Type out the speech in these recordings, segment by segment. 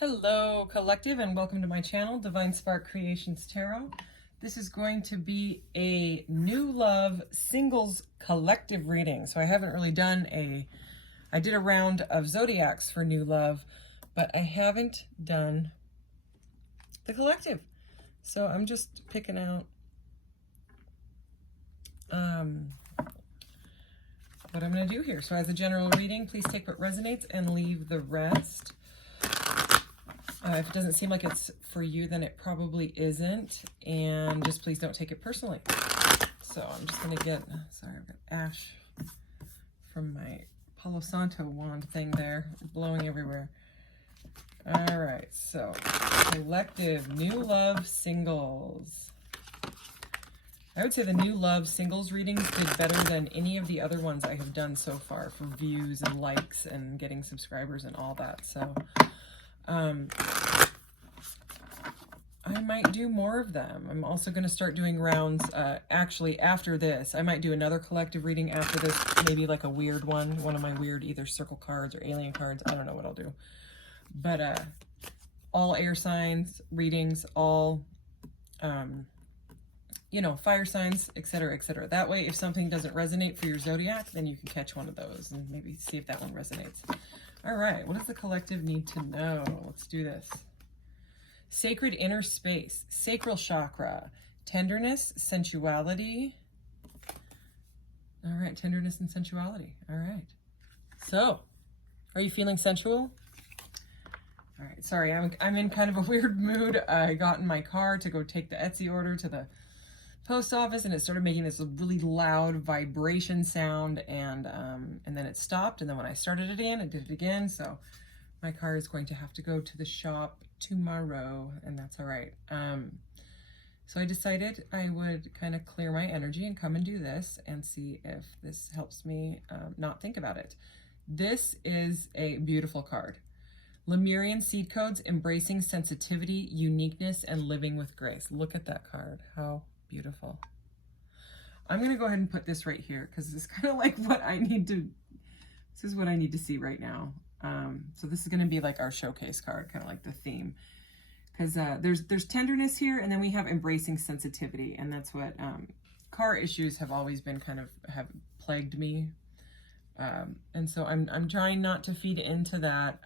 Hello, collective, and welcome to my channel, Divine Spark Creations Tarot. This is going to be a new love singles collective reading. So I haven't really done I did a round of Zodiacs for new love, but I haven't done the collective. So I'm just picking out what I'm going to do here. So as a general reading, please take what resonates and leave the rest. If it doesn't seem like it's for you, then it probably isn't. And just please don't take it personally. So I'm just going to get, sorry, I've got ash from my Palo Santo wand thing there, blowing everywhere. All right, so collective new love singles. I would say the new love singles readings did better than any of the other ones I have done so far for views and likes and getting subscribers and all that. So I might do more of them. I'm also going to start doing rounds actually after this. I might do another collective reading after this, maybe like a weird one of my weird either circle cards or alien cards. I don't know what I'll do. But all air signs readings, all fire signs, etc., etc. That way, if something doesn't resonate for your zodiac, then you can catch one of those and maybe see if that one resonates. All right, what does the collective need to know? Let's do this. Sacred inner space, sacral chakra, tenderness, sensuality. All right, tenderness and sensuality. All right. So, are you feeling sensual? All right, sorry, I'm in kind of a weird mood. I got in my car to go take the Etsy order to the post office, and it started making this really loud vibration sound, and then it stopped, and then when I started it again, it did it again. So my car is going to have to go to the shop tomorrow, and that's all right. So I decided I would kind of clear my energy and come and do this and see if this helps me not think about it. This is a beautiful card. Lemurian seed codes, embracing sensitivity, uniqueness, and living with grace. Look at that card. How beautiful. I'm going to go ahead and put this right here because this is kind of like what I need to, this is what I need to see right now. So this is going to be like our showcase card, kind of like the theme, because there's tenderness here, and then we have embracing sensitivity, and that's what car issues have always been have plagued me, and so I'm trying not to feed into that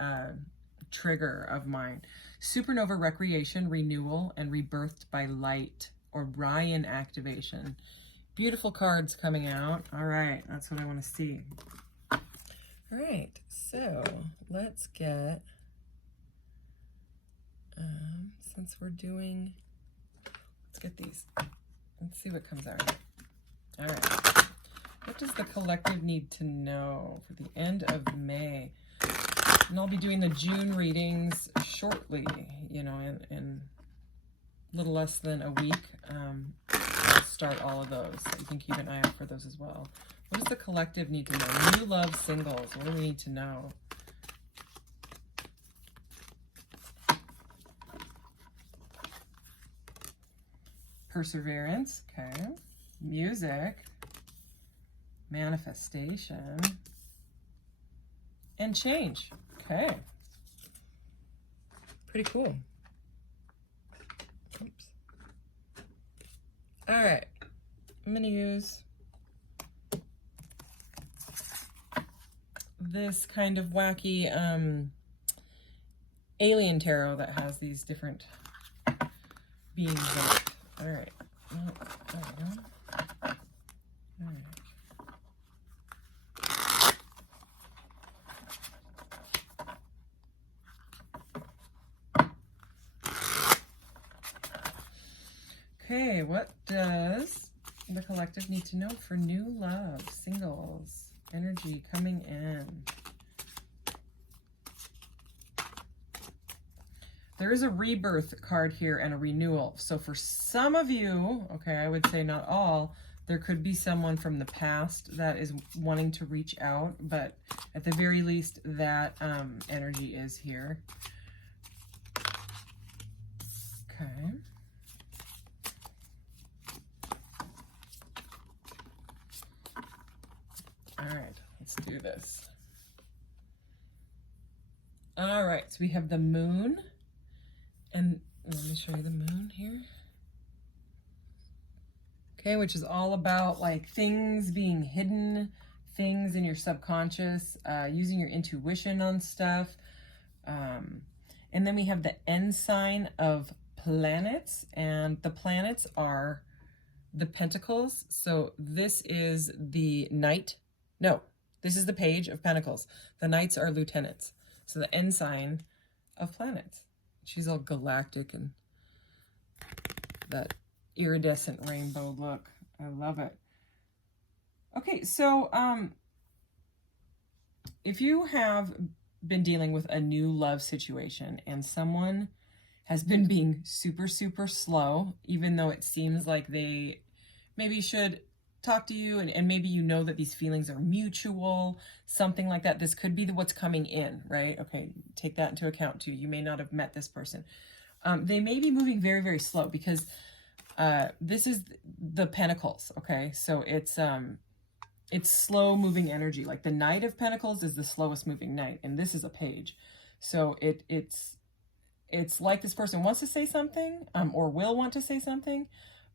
trigger of mine. Supernova recreation, renewal, and rebirthed by light. Orion activation. Beautiful cards coming out. All right, that's what I want to see. All right, so let's get, since we're doing, let's get these. Let's see what comes out. All right, what does the collective need to know for the end of May? And I'll be doing the June readings shortly, in a little less than a week. I'll start all of those, so you can keep an eye out for those as well. What does the collective need to know? New love singles, what do we need to know? Perseverance, okay. Music, manifestation, and change, okay. Pretty cool. Oops. All right, I'm gonna use this kind of wacky alien tarot that has these different beings in it. All right. Oh, there we go. All right. Okay, what does the collective need to know for new love, singles, energy coming in? There is a rebirth card here and a renewal. So for some of you, okay, I would say not all, there could be someone from the past that is wanting to reach out, but at the very least, that energy is here. Okay. All right, let's do this. All right, so we have the moon, and let me show you the moon here. Okay, which is all about like things being hidden, things in your subconscious, using your intuition on stuff. And then we have the end sign of planets, and the planets are the pentacles. So this is the knight. No, this is the page of pentacles. The knights are lieutenants. So the end sign of planets. She's all galactic and that iridescent rainbow look. I love it. Okay, so if you have been dealing with a new love situation and someone has been being super, super slow, even though it seems like they maybe should talk to you, and maybe you know that these feelings are mutual, something like that. This could be what's coming in, right? Okay, take that into account too. You may not have met this person. They may be moving very, very slow because this is the Pentacles, okay? So it's slow moving energy. Like the Knight of Pentacles is the slowest moving knight, and this is a page. So it's like this person wants to say something, or will want to say something,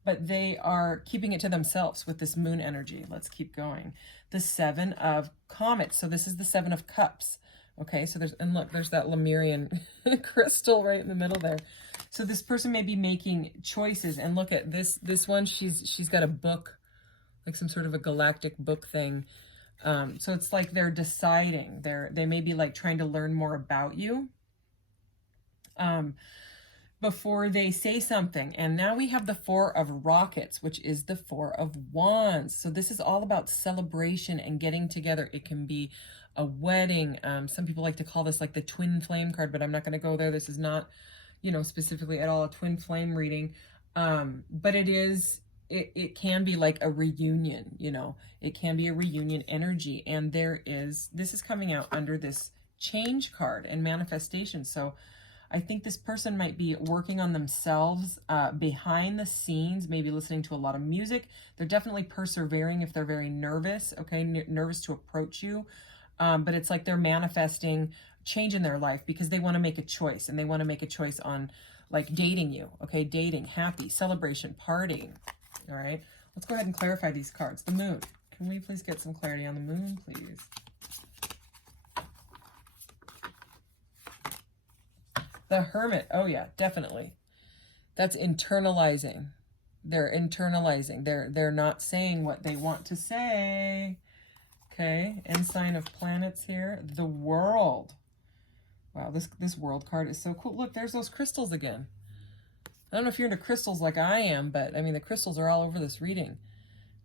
but they are keeping it to themselves with this moon energy. Let's keep going. The Seven of Comets. So this is the Seven of Cups. Okay, so and look, there's that Lemurian crystal right in the middle there. So this person may be making choices, and look at this one. She's got a book, like some sort of a galactic book thing. So it's like they're deciding. They may be like trying to learn more about you before they say something. And now we have the Four of Rockets, which is the Four of Wands. So this is all about celebration and getting together. It can be a wedding. Some people like to call this like the twin flame card, but I'm not going to go there. This is not, specifically at all a twin flame reading. But it can be like a reunion, it can be a reunion energy. And this is coming out under this change card and manifestation. So I think this person might be working on themselves behind the scenes, maybe listening to a lot of music. They're definitely persevering if they're very nervous, okay, nervous to approach you. But it's like they're manifesting change in their life because they want to make a choice, and they want to make a choice on like dating you, okay, dating, happy, celebration, partying. All right, let's go ahead and clarify these cards. The moon. Can we please get some clarity on the moon, please? The Hermit. Oh yeah, definitely. That's internalizing. They're internalizing. They're not saying what they want to say. Okay, end sign of planets here. The World. Wow, this World card is so cool. Look, there's those crystals again. I don't know if you're into crystals like I am, but I mean, the crystals are all over this reading.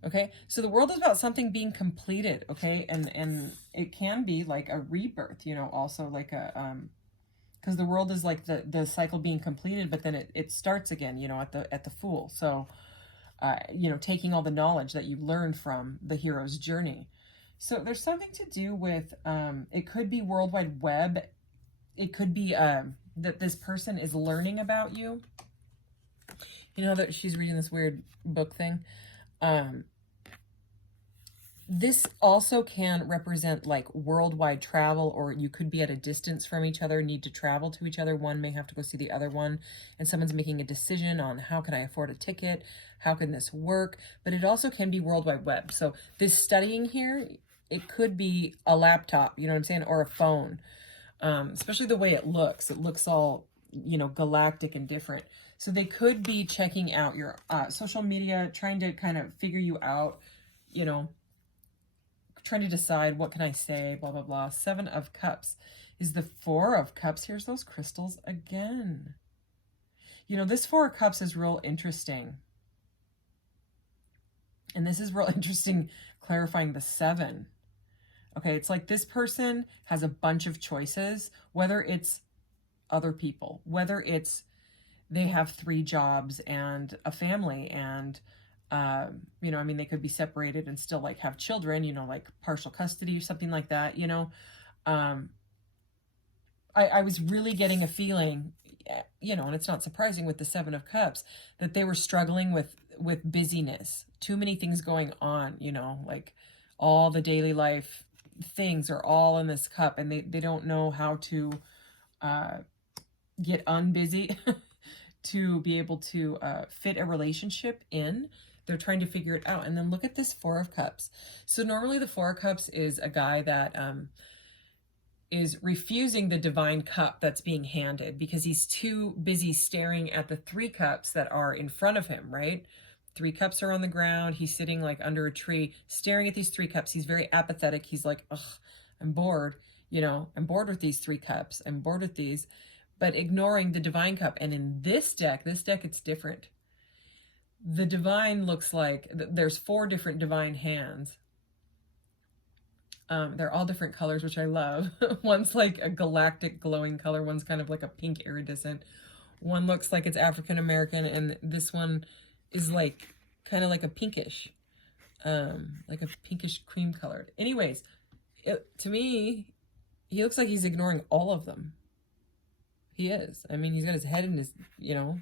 Okay, so the World is about something being completed, okay? And it can be like a rebirth, also like a, because the World is like the cycle being completed, but then it starts again, at the Fool. So, taking all the knowledge that you've learned from the hero's journey. So there's something to do with, it could be World Wide Web. It could be that this person is learning about you. That she's reading this weird book thing. This also can represent like worldwide travel, or you could be at a distance from each other, need to travel to each other. One may have to go see the other one, and someone's making a decision on how can I afford a ticket? How can this work? But it also can be World Wide Web. So this studying here, it could be a laptop, you know what I'm saying? Or a phone, especially the way it looks. It looks all, galactic and different. So they could be checking out your social media, trying to kind of figure you out, trying to decide what can I say, blah, blah, blah. Seven of Cups is the Four of Cups. Here's those crystals again. This Four of Cups is real interesting. And this is real interesting clarifying the Seven. Okay, it's like this person has a bunch of choices, whether it's other people, whether it's they have 3 jobs and a family, and they could be separated and still like have children, like partial custody or something like that. I was really getting a feeling, and it's not surprising with the Seven of Cups, that they were struggling with busyness, too many things going on, like all the daily life things are all in this cup, and they don't know how to get unbusy to be able to fit a relationship in. They're trying to figure it out. And then look at this Four of Cups. So normally the Four of Cups is a guy that is refusing the divine cup that's being handed because he's too busy staring at the Three Cups that are in front of him, right? Three cups are on the ground. He's sitting like under a tree, staring at these Three Cups. He's very apathetic. He's like, ugh, I'm bored. You know, I'm bored with these Three Cups. I'm bored with these, but ignoring the divine cup. And in this deck, it's different. The divine looks like there's 4 different divine hands. They're all different colors, which I love. One's like a galactic glowing color. One's kind of like a pink iridescent. One looks like it's African American, and this one is like kind of like a pinkish cream colored. Anyways, to me, he looks like he's ignoring all of them. He is. I mean, he's got his head in his, you know,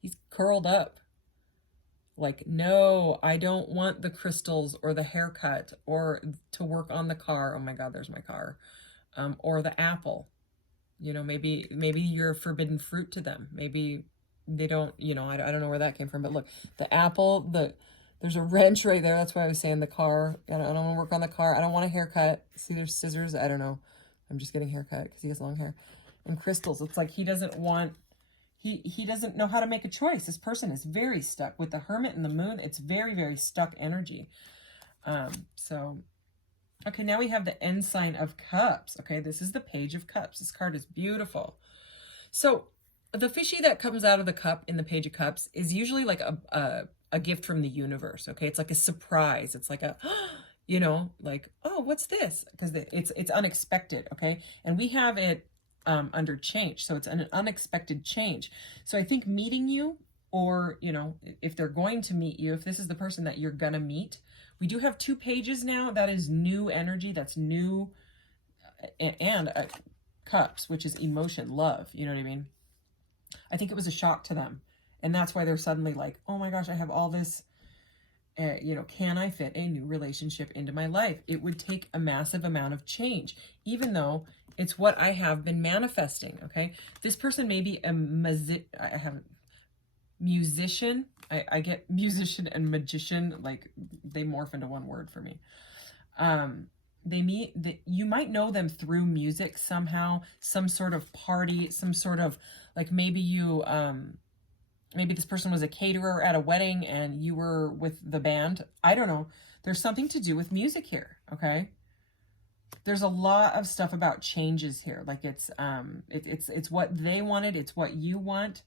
he's curled up. Like, no, I don't want the crystals or the haircut or to work on the car. Oh my God, there's my car. Or the apple. You know, maybe you're a forbidden fruit to them. Maybe they don't, you know, I don't know where that came from. But look, the apple, there's a wrench right there. That's why I was saying the car. I don't want to work on the car. I don't want a haircut. See, there's scissors. I don't know. I'm just getting a haircut because he has long hair. And crystals. It's like he doesn't want... He doesn't know how to make a choice. This person is very stuck. With the Hermit and the Moon, it's very, very stuck energy. So, okay, now we have the Ensign of Cups. Okay, this is the Page of Cups. This card is beautiful. So, the fishy that comes out of the cup in the Page of Cups is usually like a gift from the universe, okay? It's like a surprise. It's like a, you know, like, oh, what's this? Because it's unexpected, okay? And we have it under change. So it's an unexpected change. So I think meeting you, or, you know, if they're going to meet you, if this is the person that you're going to meet, we do have 2 pages now. That is new energy. That's new. And cups, which is emotion, love. You know what I mean? I think it was a shock to them. And that's why they're suddenly like, oh my gosh, I have all this, you know, can I fit a new relationship into my life? It would take a massive amount of change, even though it's what I have been manifesting, okay? This person may be a musician. I get musician and magician, like they morph into one word for me. You might know them through music somehow, some sort of party, some sort of, like maybe you, maybe this person was a caterer at a wedding and you were with the band. I don't know. There's something to do with music here, okay? There's a lot of stuff about changes here. Like it's what they wanted. It's what you want.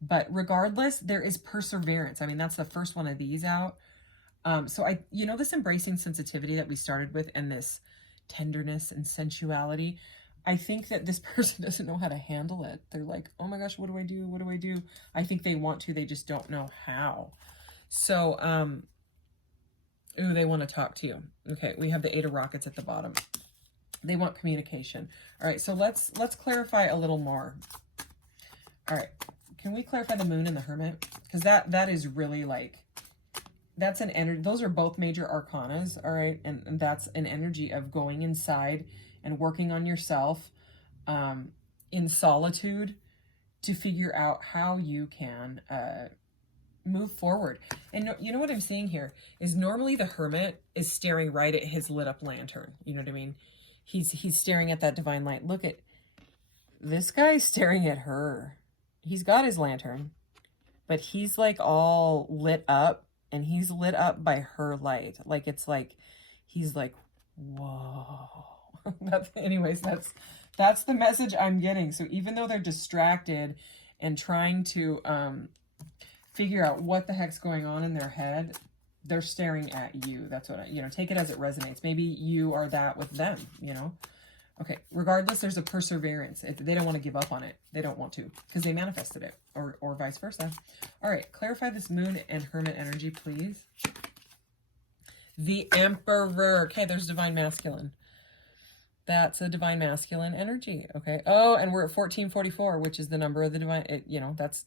But regardless, there is perseverance. I mean, that's the first one of these out. So you know, this embracing sensitivity that we started with, and this tenderness and sensuality, I think that this person doesn't know how to handle it. They're like, oh my gosh, what do I do? What do I do? I think they want to, they just don't know how. So, ooh, they want to talk to you. Okay, we have the 8 of Rockets at the bottom. They want communication. All right, so let's clarify a little more. All right, can we clarify the Moon and the Hermit? Because that is really like, that's an energy. Those are both major arcanas, all right? And that's an energy of going inside and working on yourself in solitude to figure out how you can move forward. And you know what I'm seeing here is normally the Hermit is staring right at his lit up lantern. You know what I mean? He's staring at that divine light. Look at this guy staring at her. He's got his lantern, but he's like all lit up, and he's lit up by her light. Like it's like he's like, whoa. Anyways, that's the message I'm getting. So even though they're distracted and trying to figure out what the heck's going on in their head, they're staring at you. That's what you know, take it as it resonates. Maybe you are that with them, you know? Okay, regardless, there's a perseverance. They don't want to give up on it. They don't want to, because they manifested it, or vice versa. All right, clarify this Moon and Hermit energy, please. The Emperor. Okay, there's Divine Masculine. That's a Divine Masculine energy, okay? Oh, and we're at 1444, which is the number of the Divine, you know, that's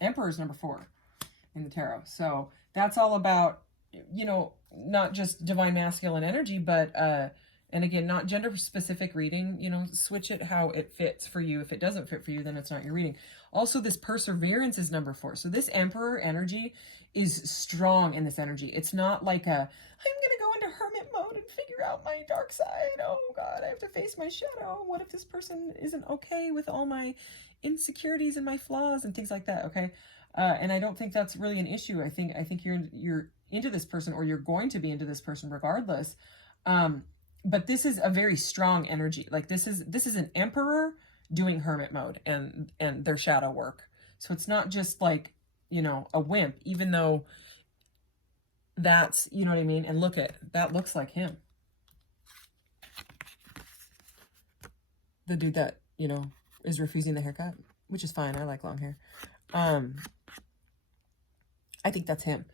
Emperor's number 4 in the tarot. So that's all about, you know, not just Divine Masculine energy, but And again, not gender specific reading, you know, switch it how it fits for you. If it doesn't fit for you, then it's not your reading. Also, this perseverance is number 4. So this Emperor energy is strong in this energy. It's not like a, I'm going to go into hermit mode and figure out my dark side. Oh God, I have to face my shadow. What if this person isn't okay with all my insecurities and my flaws and things like that? Okay. And I don't think that's really an issue. I think you're into this person, or you're going to be into this person regardless. But this is a very strong energy. Like this is an emperor doing hermit mode and their shadow work. So it's not just like, you know, a wimp, even though that's, you know what I mean? And look at, that looks like him. The dude that, you know, is refusing the haircut, which is fine. I like long hair. I think that's him.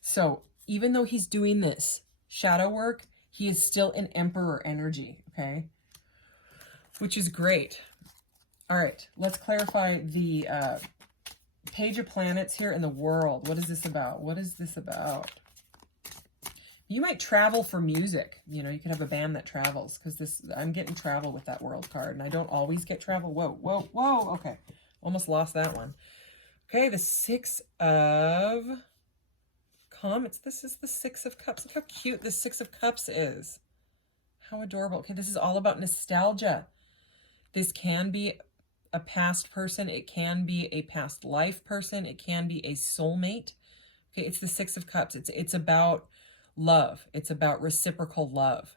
So even though he's doing this shadow work, he is still in Emperor energy, okay? Which is great. All right, let's clarify the Page of Planets here in the world. What is this about? What is this about? You might travel for music. You know, you could have a band that travels, because this, I'm getting travel with that World card, and I don't always get travel. Whoa, whoa, whoa. Okay, almost lost that one. Okay, the 6 of Comets. This is the 6 of Cups. Look how cute this 6 of Cups is. How adorable. Okay, this is all about nostalgia. This can be a past person. It can be a past life person. It can be a soulmate. Okay, it's the 6 of Cups. It's about love. It's about reciprocal love.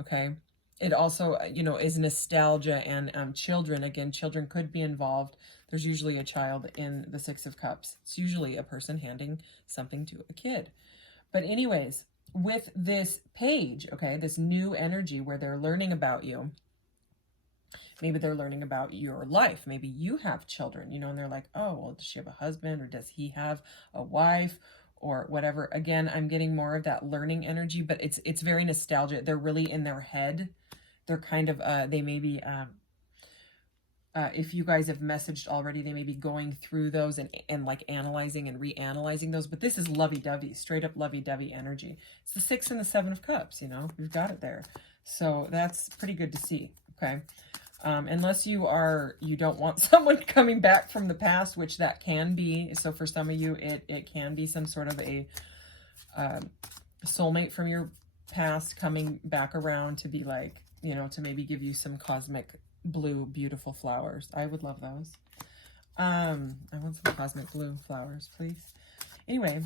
Okay, it also, you know, is nostalgia and children. Again, children could be involved. There's usually a child in the 6 of Cups. It's usually a person handing something to a kid. But anyways, with this page, okay, this new energy where they're learning about you, maybe they're learning about your life. Maybe you have children, you know, and they're like, oh, well, does she have a husband, or does he have a wife, or whatever. Again, I'm getting more of that learning energy, but it's very nostalgic. They're really in their head. They're kind of, they may be, if you guys have messaged already, they may be going through those and like analyzing and reanalyzing those. But this is lovey-dovey, straight up lovey-dovey energy. It's the 6 and the 7 of Cups, you know, we've got it there. So that's pretty good to see, okay? Unless you don't want someone coming back from the past, which that can be. So for some of you, it can be some sort of a soulmate from your past coming back around to be like, you know, to maybe give you some cosmic blue, beautiful flowers. I would love those. I want some cosmic blue flowers, please. Anyway,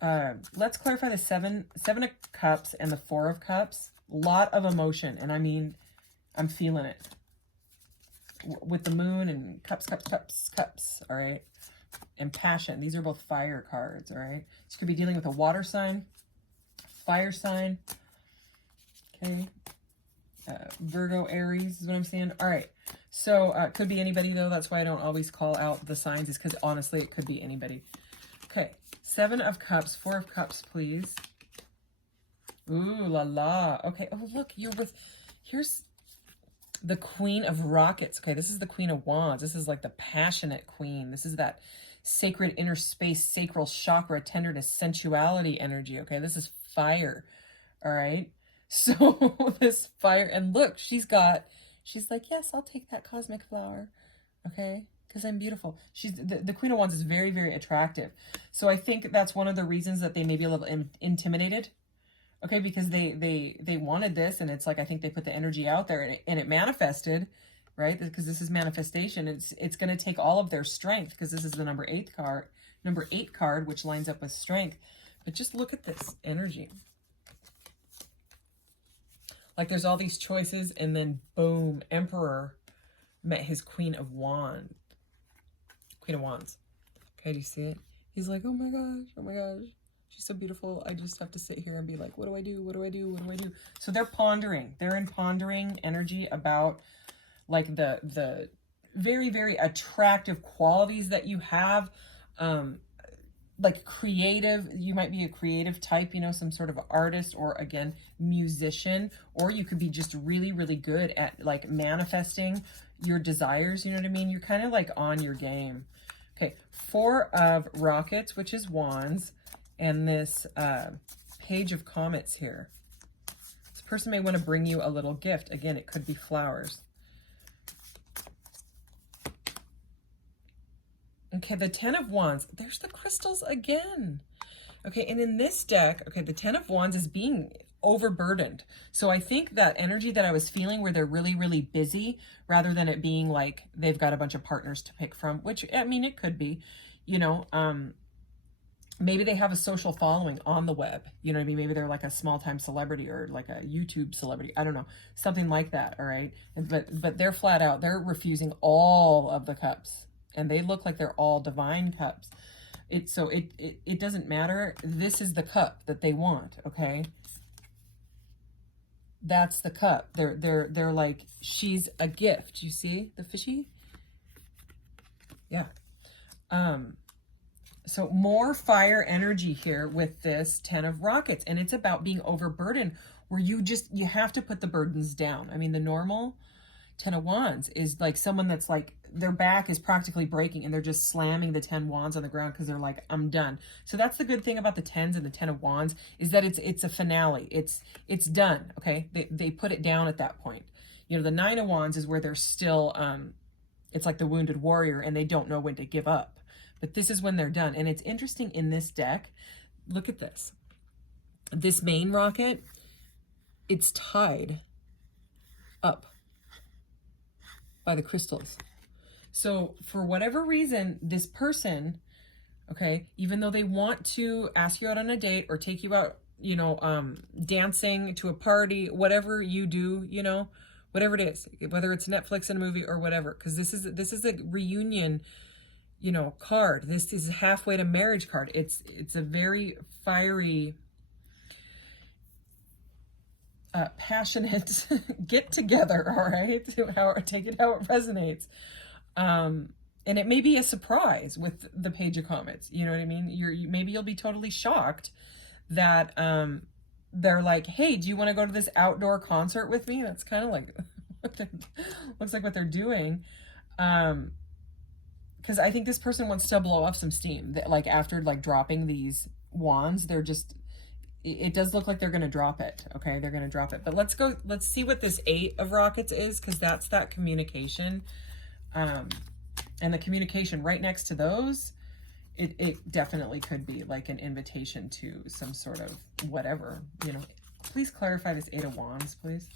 let's clarify the 7 of Cups and the 4 of Cups. A lot of emotion, and I mean, I'm feeling it. With the moon and cups, all right? And passion. These are both fire cards, all right? So you could be dealing with a water sign, fire sign, okay? Virgo, Aries is what I'm saying. All right. So it could be anybody, though. That's why I don't always call out the signs, is because, honestly, it could be anybody. Okay. 7 of Cups, 4 of Cups, please. Ooh, la la. Okay. Oh, look, you're with... Here's... the Queen of Rockets. Okay, this is the Queen of Wands. This is like the passionate queen. This is that sacred inner space, sacral chakra, tenderness, sensuality energy. Okay, this is fire. All right. So this fire, and look, she's like, yes, I'll take that cosmic flower. Okay, because I'm beautiful. She's the Queen of Wands is very, very attractive. So I think that's one of the reasons that they may be a little intimidated. Okay, because they wanted this, and it's like, I think they put the energy out there, and it manifested, right? Because this is manifestation. It's going to take all of their strength, because this is the number 8 card, which lines up with strength. But just look at this energy. Like there's all these choices, and then boom, Emperor met his Queen of Wands. Queen of Wands. Okay, do you see it? He's like, oh my gosh. She's so beautiful. I just have to sit here and be like, what do I do? What do I do? What do I do? So they're pondering. They're in pondering energy about like the very, very attractive qualities that you have. Like creative, you might be a creative type, you know, some sort of artist, or again, musician, or you could be just really, really good at like manifesting your desires. You know what I mean? You're kind of like on your game. Okay. 4 of Rockets, which is Wands. And this Page of Comets here. It's person may want to bring you a little gift. Again, it could be flowers. Okay, the Ten of Wands. There's the crystals again. Okay, and in this deck, okay, the Ten of Wands is being overburdened. So I think that energy that I was feeling where they're really, really busy, rather than it being like they've got a bunch of partners to pick from, which, I mean, it could be, you know, maybe they have a social following on the web. You know what I mean? Maybe they're like a small-time celebrity or like a YouTube celebrity. I don't know. Something like that, all right? But they're flat out. They're refusing all of the cups. And they look like they're all divine cups. So it doesn't matter. This is the cup that they want, okay? That's the cup. They're like, she's a gift. You see the fishy? Yeah. So more fire energy here with this Ten of Rockets. And it's about being overburdened, where you have to put the burdens down. I mean, the normal Ten of Wands is like someone that's like, their back is practically breaking and they're just slamming the 10 wands on the ground because they're like, I'm done. So that's the good thing about the tens and the 10 of wands, is that it's a finale. It's done. Okay. They put it down at that point. You know, the 9 of wands is where they're still, it's like the wounded warrior and they don't know when to give up, but this is when they're done. And it's interesting in this deck. Look at this, this main rocket, it's tied up by the crystals. So for whatever reason, this person, okay, even though they want to ask you out on a date or take you out, you know, dancing to a party, whatever you do, you know, whatever it is, whether it's Netflix and a movie or whatever, because this is a reunion, you know, card. This is a halfway to marriage card. It's a very fiery, passionate get together. All right, take it how it resonates. And it may be a surprise with the Page of Comets. You know what I mean? Maybe you'll be totally shocked that they're like, hey, do you want to go to this outdoor concert with me? That's kind of like looks like what they're doing. Because I think this person wants to blow off some steam. That, like, after like dropping these wands, they're just, it does look like they're going to drop it. Okay, they're going to drop it. But let's see what this 8 of rockets is, because that's that communication. And the communication right next to those, it definitely could be like an invitation to some sort of whatever, you know. Please clarify this 8 of wands, please.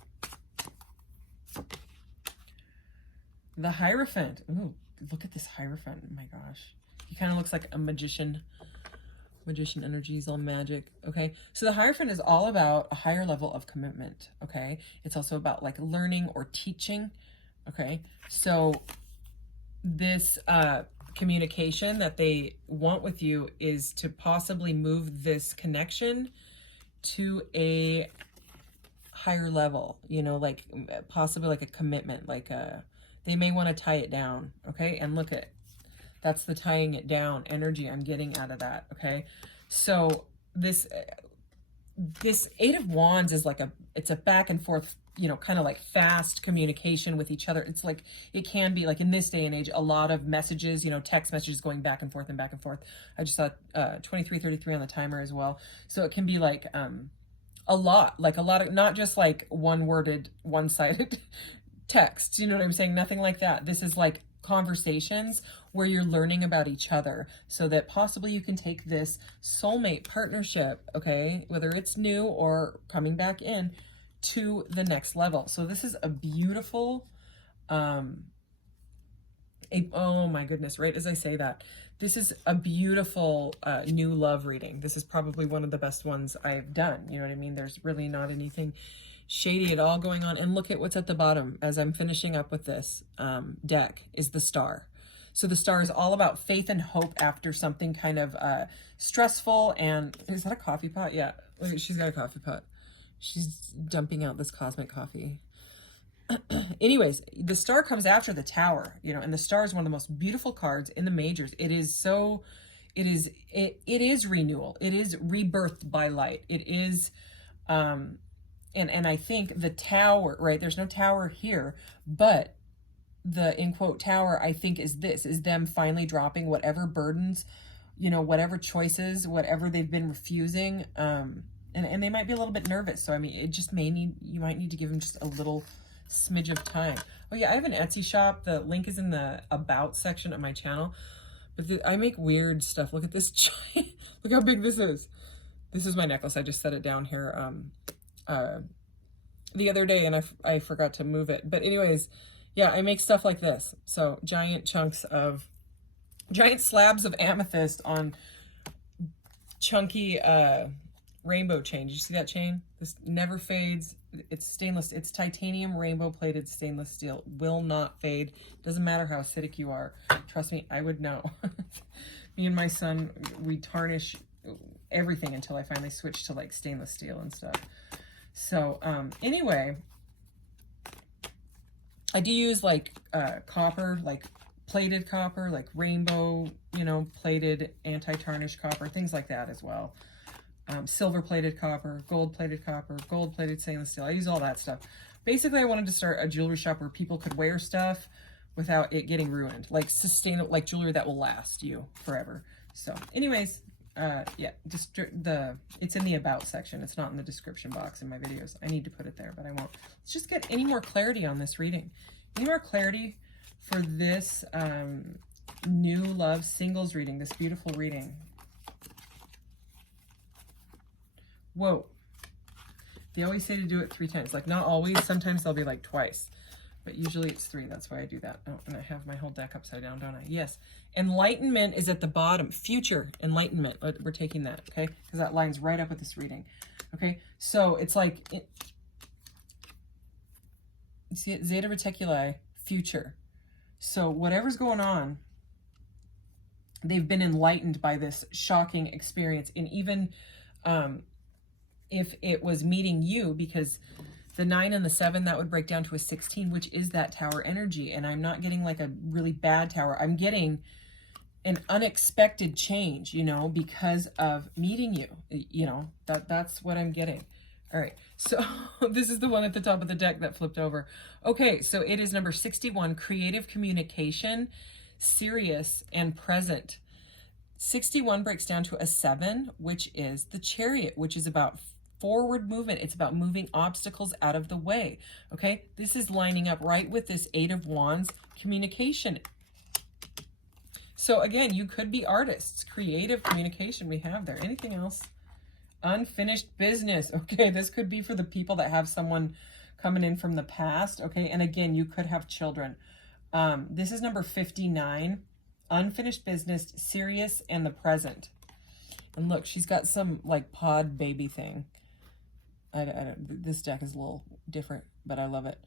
The Hierophant. Ooh, look at this Hierophant. Oh my gosh. He kind of looks like a magician. Magician energies, all magic. Okay, so the Hierophant is all about a higher level of commitment. Okay, it's also about like learning or teaching. Okay, so this communication that they want with you is to possibly move this connection to a higher level, you know, like possibly like a commitment, like they may want to tie it down. Okay, and look at, that's the tying it down energy I'm getting out of that. Okay, so this 8 of wands is like it's a back and forth, you know, kind of like fast communication with each other. It's like, it can be like in this day and age, a lot of messages, you know, text messages going back and forth and back and forth. I just saw 2333 on the timer as well. So it can be like a lot of, not just like one-worded, one-sided text, you know what I'm saying? Nothing like that. This is like conversations where you're learning about each other, so that possibly you can take this soulmate partnership, okay, whether it's new or coming back in, to the next level. So this is a beautiful, oh my goodness, right as I say that, this is a beautiful new love reading. This is probably one of the best ones I've done. You know what I mean? There's really not anything shady at all going on. And look at what's at the bottom as I'm finishing up with this deck, is the Star. So the Star is all about faith and hope after something kind of stressful. And is that a coffee pot? Yeah, look, she's got a coffee pot. She's dumping out this cosmic coffee. Anyways, the Star comes after the Tower, you know, and the Star is one of the most beautiful cards in the majors. It is so, it is renewal. It is rebirth by light. It is, and I think the Tower, right, there's no Tower here, but the, in quote, Tower, I think is them finally dropping whatever burdens, you know, whatever choices, whatever they've been refusing, And they might be a little bit nervous. So, I mean, it just you might need to give them just a little smidge of time. Oh yeah, I have an Etsy shop. The link is in the about section of my channel. But I make weird stuff. Look at this giant, look how big this is. This is my necklace. I just set it down here the other day and I forgot to move it. But anyways, yeah, I make stuff like this. So giant slabs of amethyst on chunky rainbow chain. Did you see that chain? This never fades. It's stainless. It's titanium rainbow plated stainless steel. Will not fade. Doesn't matter how acidic you are. Trust me, I would know. Me and my son, we tarnish everything until I finally switched to like stainless steel and stuff. So anyway, I do use like copper, like plated copper, like rainbow, you know, plated anti-tarnish copper, things like that as well. Silver plated copper, gold plated stainless steel. I use all that stuff. Basically, I wanted to start a jewelry shop where people could wear stuff without it getting ruined, like sustainable, like jewelry that will last you forever. So anyways, yeah, just it's in the about section. It's not in the description box in my videos. I need to put it there, but I won't. Let's just get any more clarity on this reading. Any more clarity for this new love singles reading, this beautiful reading. Whoa. They always say to do it 3 times. Like, not always. Sometimes they'll be like twice. But usually it's 3. That's why I do that. Oh, and I have my whole deck upside down, don't I? Yes. Enlightenment is at the bottom. Future enlightenment. We're taking that, okay? Because that lines right up with this reading. Okay? So it's like, see it? Zeta Reticuli, future. So whatever's going on, they've been enlightened by this shocking experience. And even if it was meeting you, because the 9 and the 7, that would break down to a 16, which is that tower energy. And I'm not getting like a really bad tower. I'm getting an unexpected change, you know, because of meeting you, you know, that's what I'm getting. All right. So this is the one at the top of the deck that flipped over. Okay. So it is number 61, creative communication, serious and present. 61 breaks down to a 7, which is the Chariot, which is about forward movement. It's about moving obstacles out of the way. Okay, this is lining up right with this 8 of Wands, communication. So again, you could be artists. Creative communication we have there. Anything else? Unfinished business. Okay, this could be for the people that have someone coming in from the past. Okay, and again, you could have children. This is number 59. Unfinished business, serious, and the present. And look, she's got some like pod baby thing. This deck is a little different, but I love it.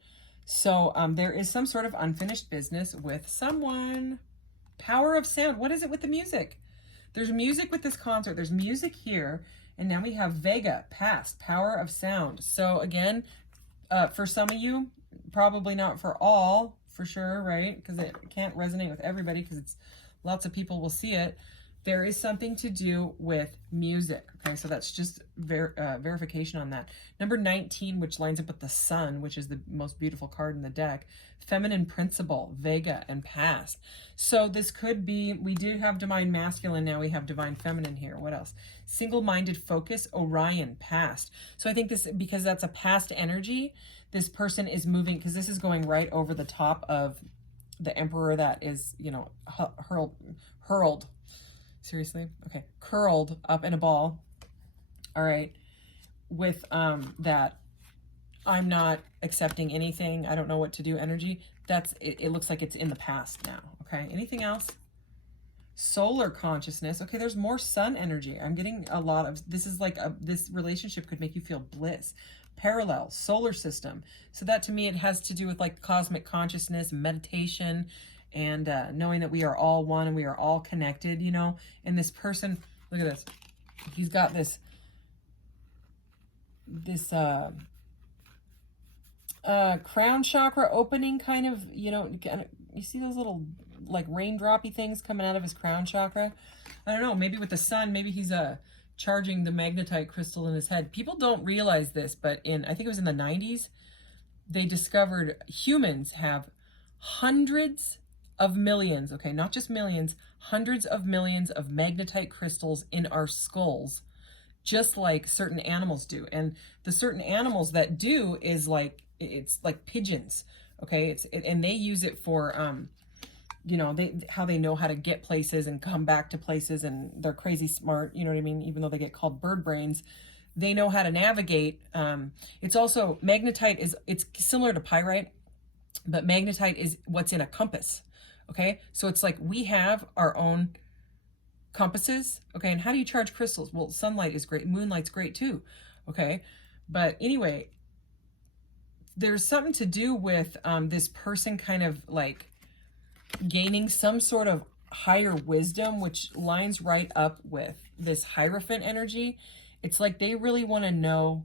So there is some sort of unfinished business with someone. Power of sound. What is it with the music? There's music with this concert. There's music here. And now we have Vega, past, power of sound. So again, for some of you, probably not for all, for sure, right? Because it can't resonate with everybody because it's lots of people will see it. There is something to do with music. Okay, so that's just verification on that. Number 19, which lines up with the Sun, which is the most beautiful card in the deck. Feminine principle, Vega, and past. So this could be, we do have divine masculine, now we have divine feminine here. What else? Single-minded focus, Orion, past. So I think this, because that's a past energy, this person is moving, because this is going right over the top of the Emperor that is, you know, hurled. Seriously? Okay. Curled up in a ball. All right. With that I'm not accepting anything, I don't know what to do energy. That's it looks like it's in the past now. Okay. Anything else? Solar consciousness. Okay, there's more sun energy. I'm getting a lot of this is like this relationship could make you feel bliss. Parallel solar system. So that to me it has to do with like cosmic consciousness, meditation, and knowing that we are all one and we are all connected, you know. And this person, look at this. He's got this crown chakra opening kind of, you know, you see those little like raindroppy things coming out of his crown chakra. I don't know, maybe with the sun, maybe he's charging the magnetite crystal in his head. People don't realize this, but I think it was in the 90s, they discovered humans have hundreds of millions, okay, not just millions, hundreds of millions of magnetite crystals in our skulls just like certain animals do. And the certain animals that do is like, it's like pigeons. Okay. And they use it for, you know, how they know how to get places and come back to places, and they're crazy smart, you know what I mean? Even though they get called bird brains, they know how to navigate. It's also magnetite it's similar to pyrite, but magnetite is what's in a compass. Okay. So it's like we have our own compasses. Okay. And how do you charge crystals? Well, sunlight is great. Moonlight's great too. Okay. But anyway, there's something to do with this person kind of like gaining some sort of higher wisdom, which lines right up with this Hierophant energy. It's like they really want to know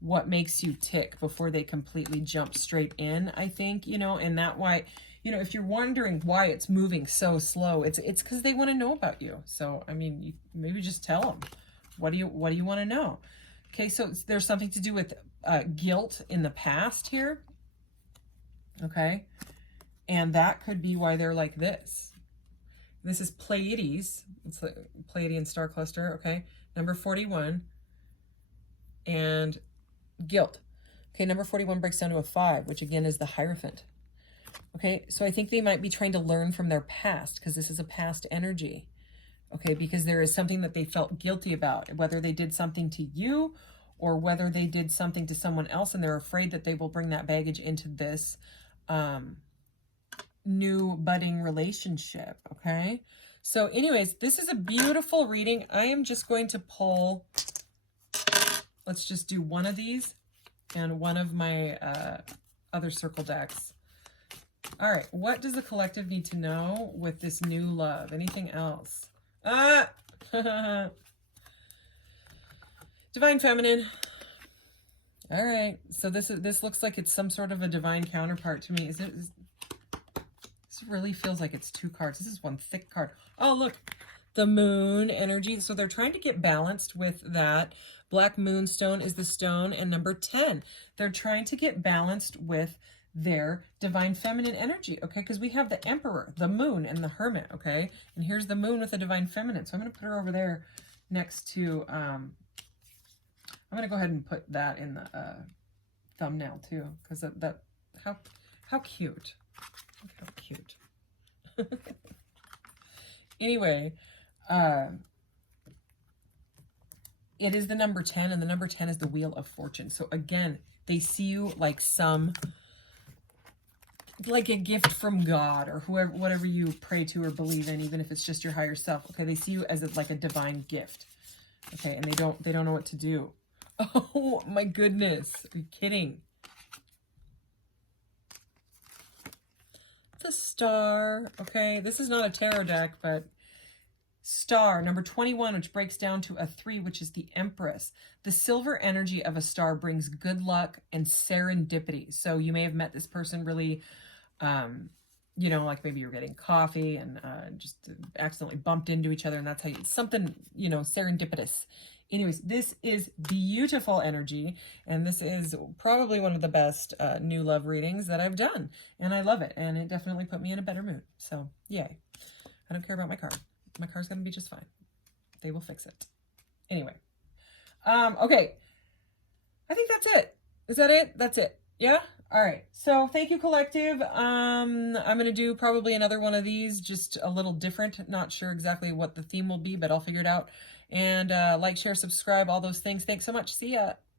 what makes you tick before they completely jump straight in, I think, you know, and that why, you know, if you're wondering why it's moving so slow, it's because they want to know about you. So, I mean, you maybe just tell them, what do you want to know? Okay, so there's something to do with guilt in the past here. Okay. And that could be why they're like this. This is Pleiades. It's a Pleiadian star cluster, okay? Number 41. And guilt. Okay, number 41 breaks down to a 5, which again is the Hierophant. Okay, so I think they might be trying to learn from their past, because this is a past energy. Okay, because there is something that they felt guilty about, whether they did something to you or whether they did something to someone else, and they're afraid that they will bring that baggage into this new budding relationship. Okay, so anyways, this is a beautiful reading. I am just going to pull, let's just do one of these and one of my other circle decks. All right, what does the collective need to know with this new love? Anything else? Divine Feminine. All right, so this looks like it's some sort of a divine counterpart to me. This really feels like it's 2 cards. This is one thick card. Oh, look, the moon energy. So they're trying to get balanced with that. Black moonstone is the stone, and number 10. They're trying to get balanced with their divine feminine energy, okay? Because we have the Emperor, the moon, and the Hermit, okay? And here's the moon with the divine feminine. So I'm going to put her over there next to, I'm going to go ahead and put that in the thumbnail too, because how cute. Look how cute. Anyway, it is the number 10, and the number 10 is the Wheel of Fortune. So again, they see you like like a gift from God, or whoever, whatever you pray to or believe in, even if it's just your higher self. Okay, they see you as like a divine gift. Okay, and they don't know what to do. Oh my goodness, are you kidding? It's a star. Okay, this is not a tarot deck, but star, number 21, which breaks down to a 3, which is the Empress. The silver energy of a star brings good luck and serendipity. So you may have met this person really, you know, like maybe you're getting coffee and just accidentally bumped into each other, and that's how something, you know, serendipitous. Anyways, this is beautiful energy, and this is probably one of the best new love readings that I've done, and I love it, and it definitely put me in a better mood. So yay. I don't care about my car. My car's going to be just fine. They will fix it. Anyway. Okay. I think that's it. Is that it? That's it. Yeah? All right. So thank you, collective. I'm going to do probably another one of these, just a little different. Not sure exactly what the theme will be, but I'll figure it out. And like, share, subscribe, all those things. Thanks so much. See ya.